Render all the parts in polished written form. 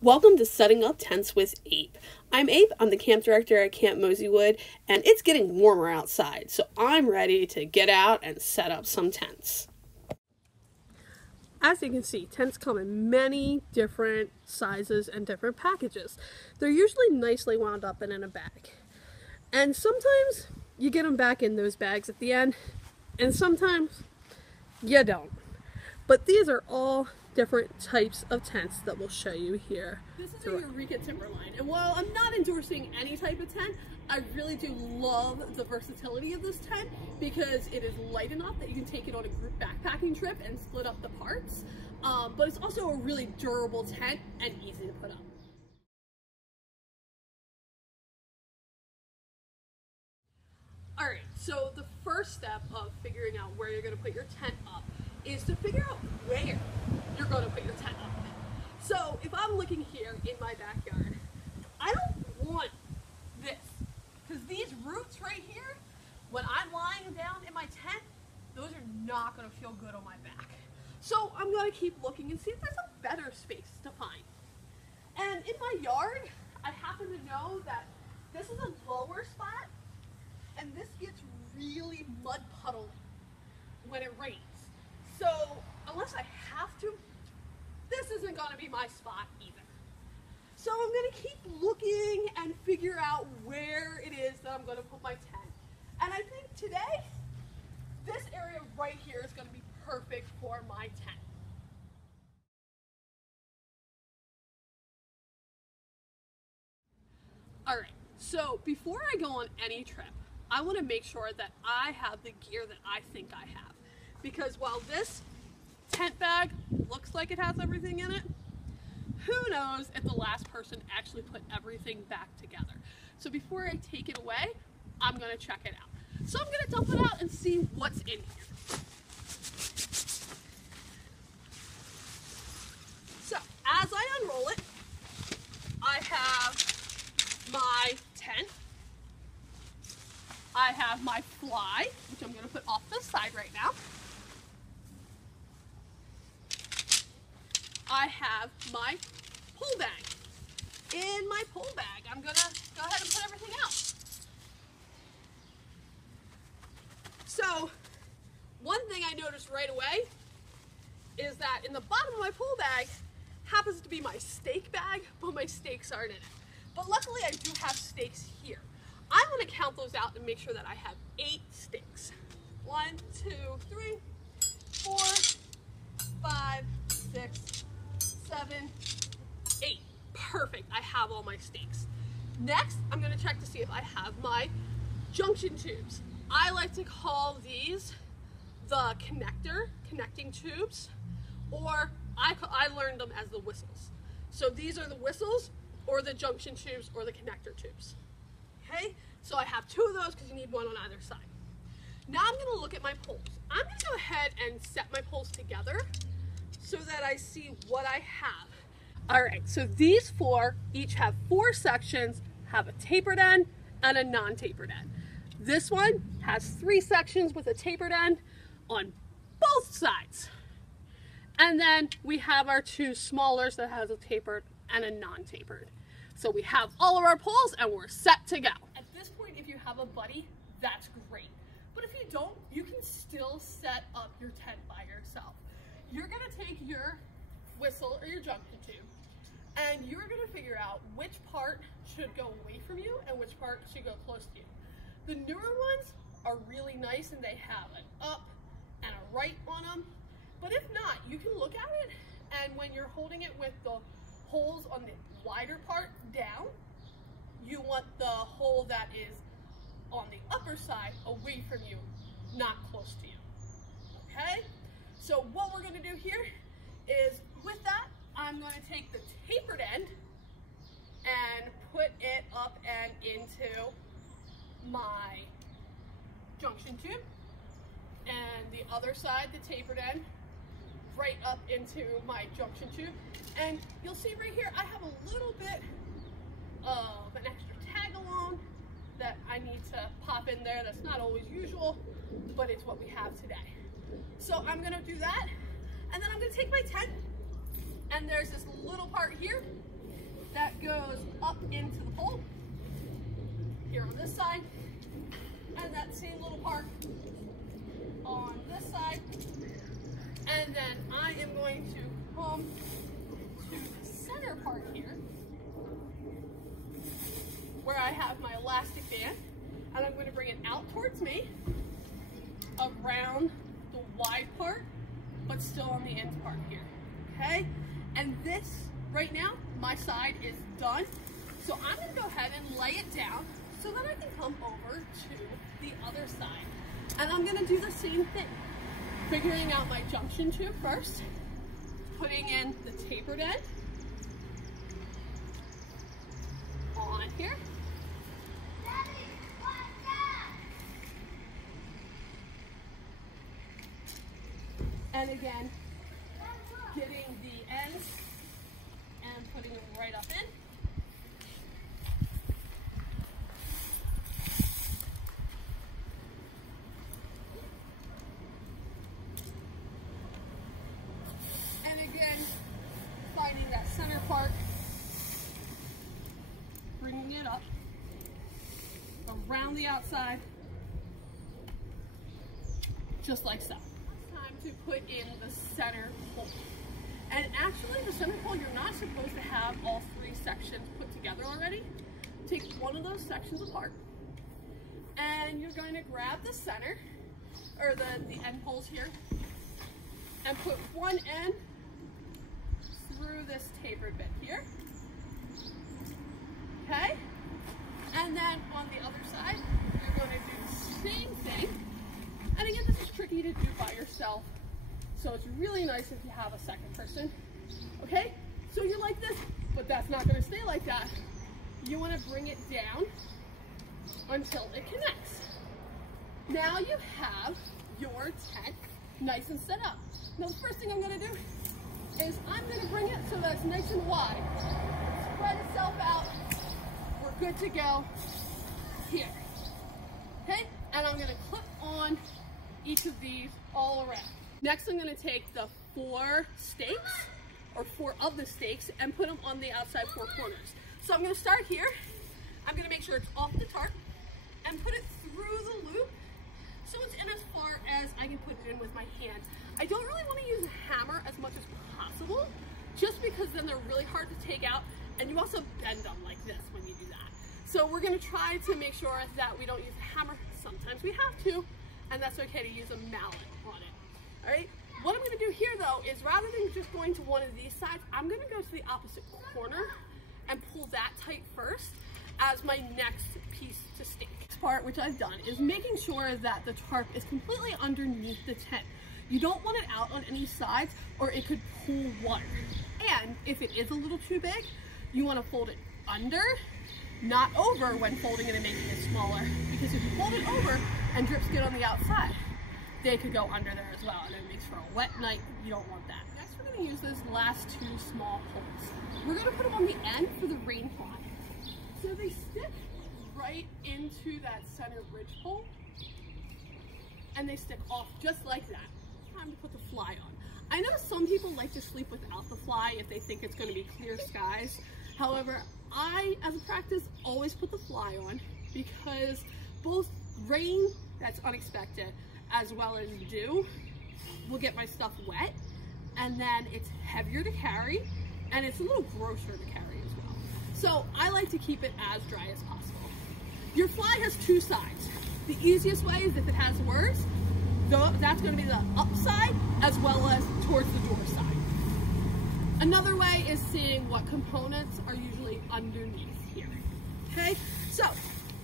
Welcome to Setting Up Tents with Abe. I'm Abe, I'm the camp director at Camp Moseywood, and it's getting warmer outside, so I'm ready to get out and set up some tents. As you can see, tents come in many different sizes and different packages. They're usually nicely wound up and in a bag. And sometimes you get them back in those bags at the end, and sometimes you don't. But these are all different types of tents that we'll show you here. This is a Eureka Timberline, and while I'm not endorsing any type of tent, I really do love the versatility of this tent because it is light enough that you can take it on a group backpacking trip and split up the parts, but it's also a really durable tent and easy to put up. Alright, so the first step of figuring out where you're going to put your tent up is to figure out where you're going to put your tent up. So if I'm looking here in my backyard, I don't want this, because these roots right here, when I'm lying down in my tent, those are not going to feel good on my back. So I'm going to keep looking and see if there's a better space to find. And in my yard, I happen to know that this is a lower spot, and this gets really mud puddling when it rains. So unless I have to, this isn't going to be my spot either. So I'm going to keep looking and figure out where it is that I'm going to put my tent. And I think today, this area right here is going to be perfect for my tent. Alright, so before I go on any trip, I want to make sure that I have the gear that I think I have. Because while this tent bag looks like it has everything in it, who knows if the last person actually put everything back together. So before I take it away, I'm going to check it out. So I'm going to dump it out and see what's in here. So as I unroll it, I have my tent. I have my fly, which I'm going to put off to the side right now. I have my pole bag. In my pole bag, I'm going to go ahead and put everything out. So, one thing I noticed right away is that in the bottom of my pole bag happens to be my stake bag, but my stakes aren't in it. But luckily I do have stakes here. I'm going to count those out and make sure that I have 8 stakes. 1, 2, 3, 4, 5, 6, 7, 8. Perfect. I have all my stakes. Next, I'm going to check to see if I have my junction tubes. I like to call these the connecting tubes, or I learned them as the whistles. So these are the whistles, or the junction tubes, or the connector tubes. Okay, so I have 2 of those because you need one on either side. Now I'm going to look at my poles. I'm going to go ahead and set my poles together so that I see what I have. All right, so these 4 each have 4 sections, have a tapered end and a non-tapered end. This one has 3 sections with a tapered end on both sides. And then we have our 2 smallers that has a tapered and a non-tapered. So we have all of our poles and we're set to go. At this point, if you have a buddy, that's great. But if you don't, you can still set up your tent by yourself. You're gonna take your whistle or your junction tube and you're gonna figure out which part should go away from you and which part should go close to you. The newer ones are really nice and they have an up and a right on them. But if not, you can look at it, and when you're holding it with the holes on the wider part down, you want the hole that is on the upper side away from you, not close to you. Okay? So what we're going to do here is, with that, I'm going to take the tapered end and put it up and into my junction tube, and the other side, the tapered end, right up into my junction tube. And you'll see right here, I have a little bit of an extra tag along that I need to pop in there. That's not always usual, but it's what we have today. So I'm gonna do that, and then I'm gonna take my tent, and there's this little part here into the pole here on this side, and that same little part on this side. And then I am going to come to the center part here where I have my elastic band, and I'm going to bring it out towards me around the wide part, but still on the end part here, okay? And this, right now, my side is done. So I'm gonna go ahead and lay it down so that I can come over to the other side. And I'm gonna do the same thing. Figuring out my junction tube first, putting in the tapered end on here. And again, getting the ends and putting them right up in. And again, finding that center part, bringing it up around the outside, just like so. To put in the center pole. And actually the center pole, you're not supposed to have all three sections put together already. Take one of those sections apart, and you're going to grab the center, or the end poles here, and put one end through this tapered bit here. Okay? And then on the other side, you're going to do the same thing. And again, this is tricky to do by yourself, so it's really nice if you have a second person. Okay, so you're like this, but that's not going to stay like that. You want to bring it down until it connects. Now you have your tent nice and set up. Now the first thing I'm going to do is I'm going to bring it so that it's nice and wide. Spread itself out. We're good to go here. Okay, and I'm going to clip on each of these all around. Next, I'm going to take the 4 stakes, or 4 of the stakes, and put them on the outside 4 corners. So I'm going to start here. I'm going to make sure it's off the tarp and put it through the loop so it's in as far as I can put it in with my hand. I don't really want to use a hammer as much as possible, just because then they're really hard to take out, and you also bend them like this when you do that. So we're going to try to make sure that we don't use a hammer. Sometimes we have to, and that's okay to use a mallet on it. All right, what I'm going to do here though is, rather than just going to one of these sides, I'm going to go to the opposite corner and pull that tight first as my next piece to stake. This part, which I've done, is making sure that the tarp is completely underneath the tent. You don't want it out on any sides, or it could pull water. And if it is a little too big, you want to fold it under, not over when folding it and making it smaller, because if you fold it over and drips get on the outside, they could go under there as well, and it makes for a wet night. You don't want that. Next, we're going to use those last 2 small poles. We're going to put them on the end for the rain pond. So they stick right into that center ridge pole, and they stick off just like that. Time to put the fly on. I know some people like to sleep without the fly if they think it's going to be clear skies. However, I, as a practice, always put the fly on, because both rain, that's unexpected, as well as dew, will get my stuff wet, and then it's heavier to carry, and it's a little grosser to carry as well. So I like to keep it as dry as possible. Your fly has 2 sides. The easiest way is if it has words, that's going to be the upside as well as towards the door side. Another way is seeing what components are usually underneath here. Okay, so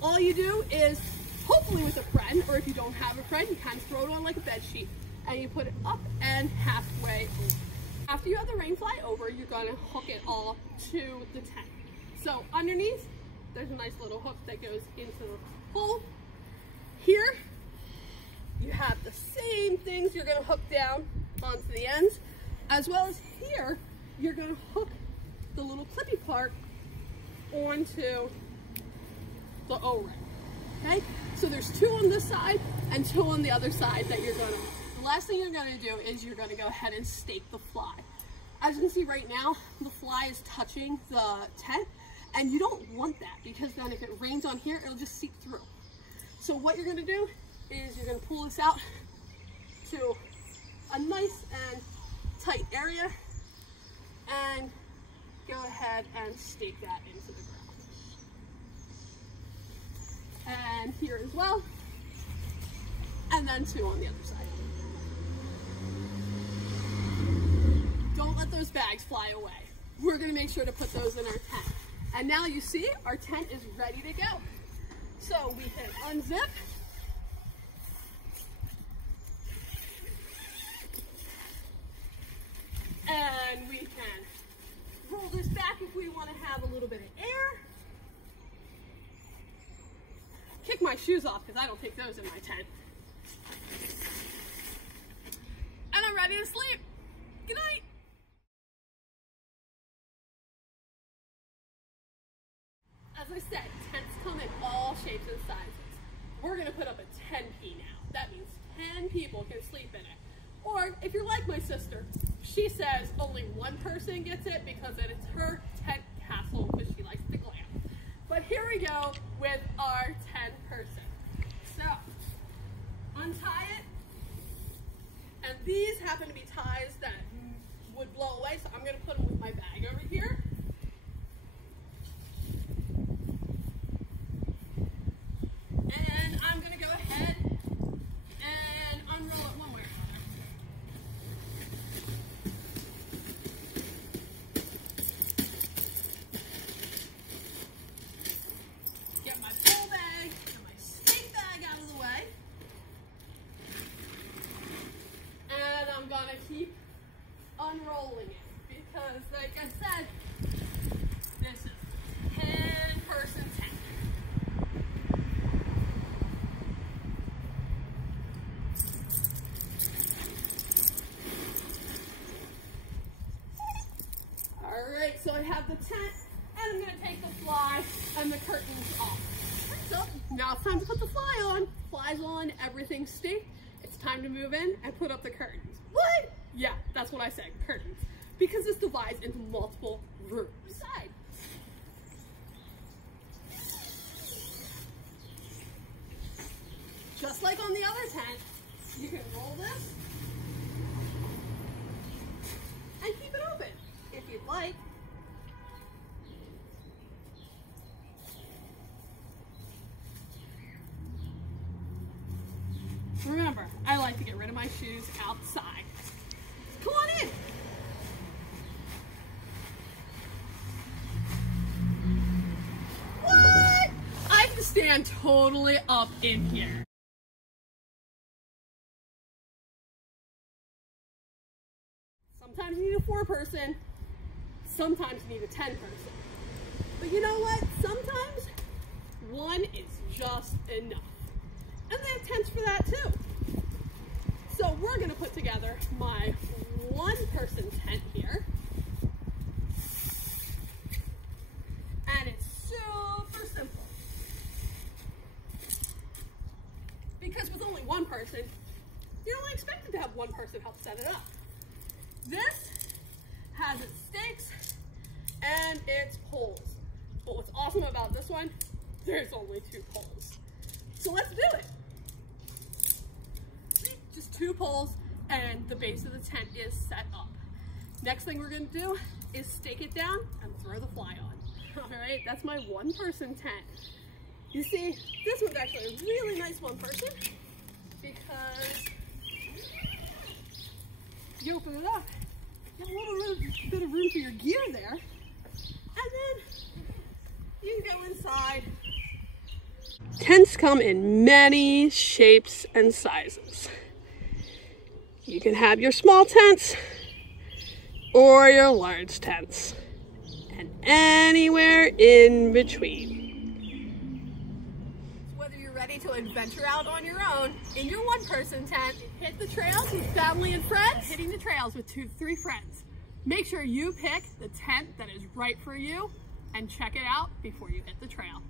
all you do is, hopefully with a friend, or if you don't have a friend, you kind of throw it on like a bed sheet, and you put it up and halfway over. After you have the rain fly over, you're going to hook it all to the tent. So underneath, there's a nice little hook that goes into the hole. Here, you have the same things you're going to hook down onto the ends, as well as here, you're going to hook the little clippy part onto the O-ring. Okay, so there's 2 on this side and 2 on the other side that you're going to. The last thing you're going to do is you're going to go ahead and stake the fly. As you can see right now, the fly is touching the tent, And you don't want that because then if it rains on here, it'll just seep through. So what you're gonna do is you're gonna pull this out to a nice and tight area and go ahead and stake that into the ground. And here as well. And then 2 on the other side. Don't let those bags fly away. We're gonna make sure to put those in our tent. And now you see our tent is ready to go. So we can unzip. And we can roll this back if we want to have a little bit of air. Kick my shoes off because I don't take those in my tent. And I'm ready to sleep. Good night. As I said, tents come in all shapes and sizes. We're gonna put up a 10P now. That means 10 people can sleep in it. Or if you're like my sister, she says only one person gets it because it is her tent castle because she likes to glam. But here we go with our 10 person. So, untie it. And these happen to be ties that would blow away, so I'm gonna put them with my bag over here. And I'm gonna go ahead and unroll it one way or another. Get my pole bag and my stake bag out of the way. And I'm gonna keep unrolling it because, like I said, this is 10-person tent. Alright, so I have the tent, and I'm going to take the fly and the curtains off. So, now it's time to put the fly on. Fly's on, everything's staked. It's time to move in and put up the curtains. What? Yeah, that's what I said, curtains. Because this divides into multiple rooms. Side. Just like on the other tent, you can roll this and keep it open if you'd like. Remember, I like to get rid of my shoes outside. Come on in. What? I can stand totally up in here. Sometimes you need a 4-person, sometimes you need a 10-person. But you know what? Sometimes 1 is just enough. And they have tents for that too. So we're gonna put together my 1-person tent here. And it's super simple. Because with only 1 person, you're only expected to have 1 person help set it up. This has its stakes and its poles. But what's awesome about this one, there's only 2 poles. So let's do it. Just 2 poles and the base of the tent is set up. Next thing we're gonna do is stake it down and throw the fly on. All right, that's my 1-person tent. You see, this one's actually a really nice 1-person because you open it up, you have a little bit of room for your gear there, and then you can go inside. Tents come in many shapes and sizes. You can have your small tents or your large tents, and anywhere in between. Whether you're ready to adventure out on your own in your 1-person tent, hit the trails with family and friends, hitting the trails with 2 to 3 friends. Make sure you pick the tent that is right for you and check it out before you hit the trail.